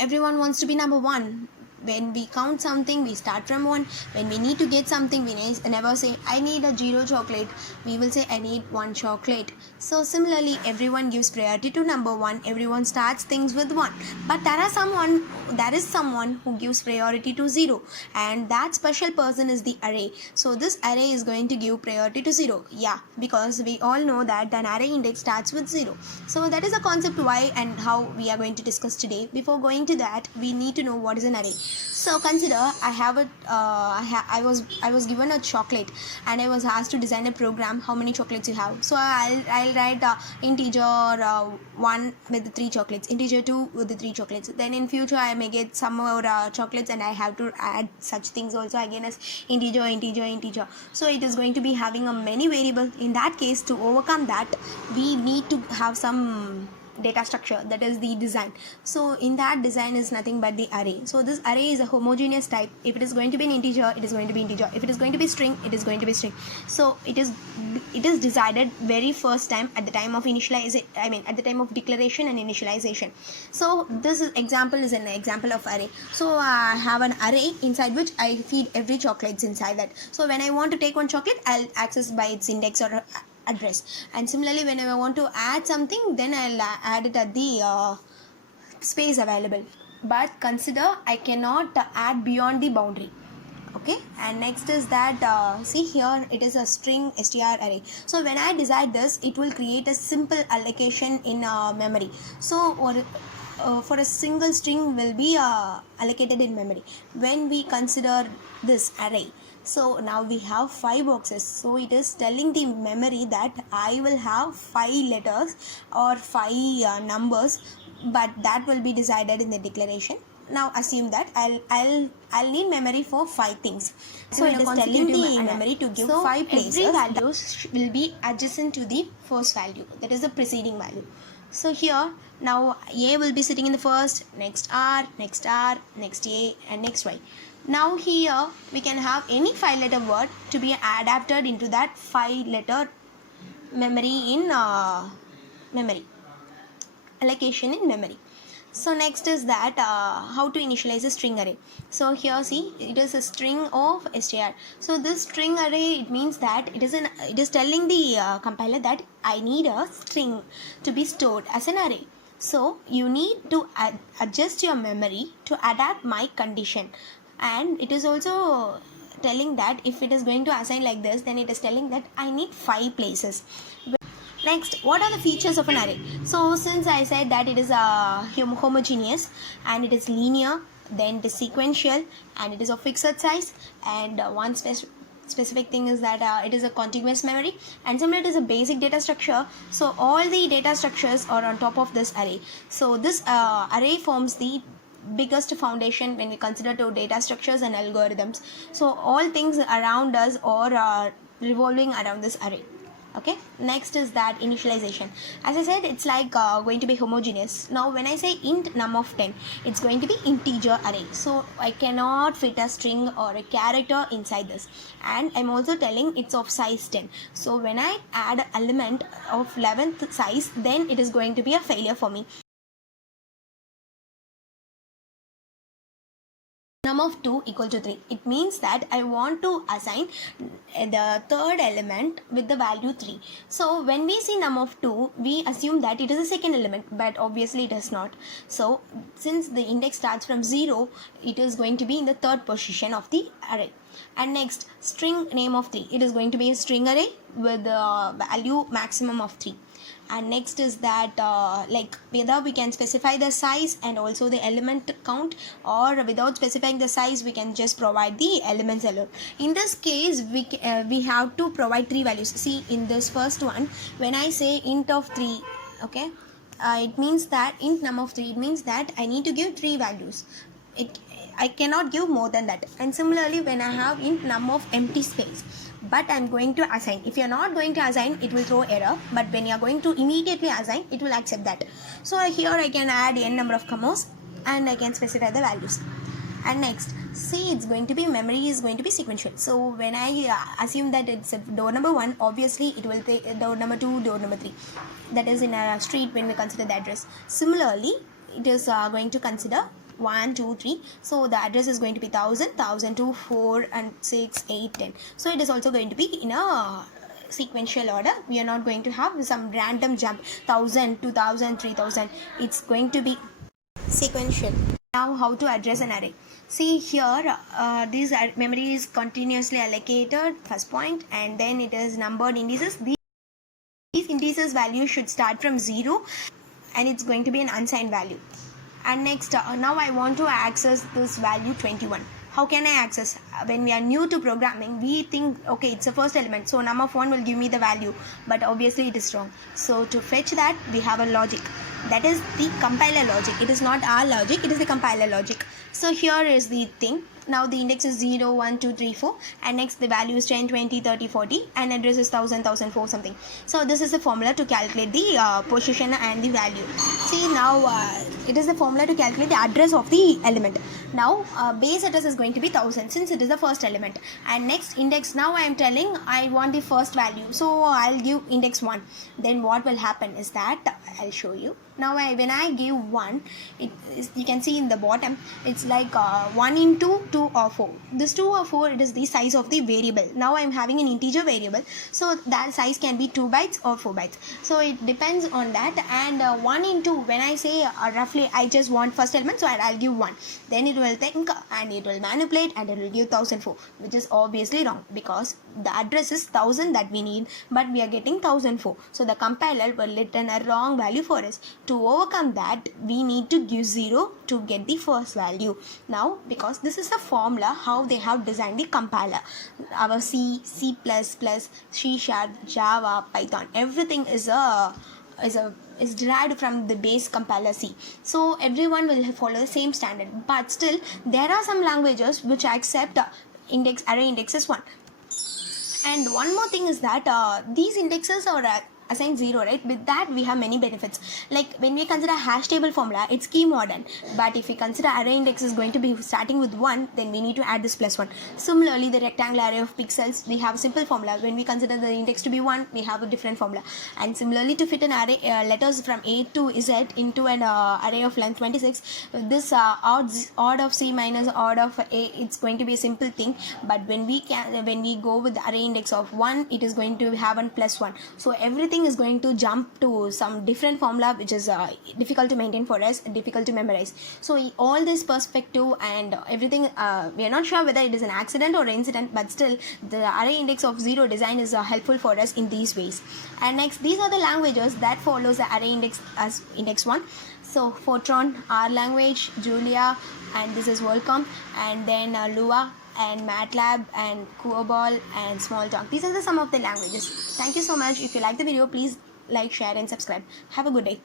everyone wants to be number one. When we count something, we start from 1. When we need to get something, we never say I need a 0 chocolate. We will say I need 1 chocolate. So similarly, everyone gives priority to number 1. Everyone starts things with 1. But there is someone who gives priority to 0, and that special person is the array. So this array is going to give priority to 0. Yeah, because we all know that an array index starts with 0. So that is the concept why and how we are going to discuss today. Before going to that, we need to know what is an array. So consider I was given a chocolate, and I was asked to design a program. How many chocolates you have? So I'll write integer 1 with the 3 chocolates, integer 2 with the 3 chocolates. Then in future I may get some more chocolates, and I have to add such things also again as integer. So it is going to be having a many variables. In that case, to overcome that, we need to have some data structure, that is the design. So in that design is nothing but the array. So this array is a homogeneous type. If it is going to be an integer, it is going to be integer. If it is going to be string, it is going to be string. So it is decided very first time at the time of initialization, at the time of declaration and initialization. So this example is an example of array. So I have an array inside which I feed every chocolates inside that. So when I want to take one chocolate, I'll access by its index or address. And similarly, when I want to add something, then I'll add it at the space available. But consider I cannot add beyond the boundary. Okay, and next is that see here, it is a string str array. So when I decide this, it will create a simple allocation in memory. So for a single string will be allocated in memory. When we consider this array, so now we have 5 boxes. So it is telling the memory that I will have 5 letters or 5 numbers, but that will be decided in the declaration. Now assume that I'll need memory for 5 things. So it is telling the memory to give 5 places. Every values will be adjacent to the first value, that is the preceding value. So here now A will be sitting in the first, next R, next A, and next Y. Now here we can have any 5-letter word to be adapted into that 5-letter memory in memory allocation in memory. So next is that how to initialize a string array. So here see, it is a string of str. So this string array, it means that it is telling the compiler that I need a string to be stored as an array. So you need to adjust your memory to adapt my condition. And it is also telling that if it is going to assign like this, then it is telling that I need 5 places. Next, what are the features of an array? So since I said that it is homogeneous, and it is linear, then it is sequential, and it is of fixed size, and one specific thing is that it is a contiguous memory, and similar, it is a basic data structure. So all the data structures are on top of this array. So this array forms the biggest foundation when we consider to data structures and algorithms. So all things around us are revolving around this array. Okay, next is that initialization. As I said, it's like going to be homogeneous. Now when I say int num of 10, it's going to be integer array. So I cannot fit a string or a character inside this, and I'm also telling it's of size 10. So when I add an element of 11th size, then it is going to be a failure for me. Num of 2 equal to 3. It means that I want to assign the third element with the value 3. So when we see num of 2, we assume that it is a second element, but obviously it is not. So since the index starts from 0, it is going to be in the third position of the array. And next, string name of 3. It is going to be a string array with the value maximum of 3. And next is that like whether we can specify the size and also the element count, or without specifying the size, we can just provide the elements alone. In this case, we have to provide 3 values. See, in this first one, when I say int of 3, okay, it means that int num of 3, it means that I need to give 3 values. I cannot give more than that. And similarly, when I have int num of empty space, but I'm going to assign. If you're not going to assign, it will throw error, but when you're going to immediately assign, it will accept that. So here I can add n number of commas, and I can specify the values. And next, see, it's going to be memory is going to be sequential. So when I assume that it's door number 1, obviously it will take door number 2, door number 3. That is in a street when we consider the address. Similarly, it is going to consider 1 2 3. So the address is going to be 1000, 1002, 4 and 6, 8, 10. So it is also going to be in a sequential order. We are not going to have some random jump 1000, 2000, 3000. It's going to be sequential. Now how to address an array. See here, this memory is continuously allocated, first point, and then it is numbered indices. These indices value should start from 0 and it's going to be an unsigned value. And next, now I want to access this value 21. How can I access? When we are new to programming, we think, okay, it's the first element, so num of 1 will give me the value, but obviously it is wrong. So to fetch that, we have a logic. That is the compiler logic. It is not our logic, it is the compiler logic. So here is the thing. Now the index is 0, 1, 2, 3, 4, and next the value is 10, 20, 30, 40, and address is 1000, 1004 something. So this is the formula to calculate the position and the value. See now, it is the formula to calculate the address of the element. Now base address is going to be 1000 since it is the first element, and next index, now I am telling I want the first value, so I'll give index 1. Then what will happen is that I'll show you. Now when I give 1, you can see in the bottom it's like 1 into 2 or 4. This 2 or 4, it is the size of the variable. Now I am having an integer variable, so that size can be 2 bytes or 4 bytes. So it depends on that. And 1 into, when I say roughly I just want first element, so I'll give 1. Then it will think and it will manipulate and it will give 1004, which is obviously wrong because the address is 1000 that we need, but we are getting 1004. So the compiler will return a wrong value for us. To overcome that, we need to give 0 to get the first value. Now because this is the formula how they have designed the compiler, our C, C++, C#, Java, Python, everything is derived from the base compiler C. So everyone will follow the same standard, but still there are some languages which accept array indexes 1. And one more thing is that these indexes are assigned 0, right? With that we have many benefits. Like when we consider hash table formula, it's key modern, but if we consider array index is going to be starting with 1, then we need to add this +1. Similarly, the rectangular array of pixels, we have simple formula. When we consider the index to be 1, we have a different formula. And similarly, to fit an array letters from A to Z into an array of length 26, this odd of C minus odd of A, it's going to be a simple thing. But when we go with the array index of 1, it is going to have an +1. So everything is going to jump to some different formula, which is difficult to maintain for us, difficult to memorize. So all this perspective and everything, we are not sure whether it is an accident or incident, but still the array index of 0 design is helpful for us in these ways. And next, these are the languages that follows the array index as index 1. So Fortran, R language, Julia, and this is WorldCom, and then Lua and MATLAB and COBOL and Smalltalk. These are some of the languages. Thank you so much. If you like the video, please like, share and subscribe. Have a good day.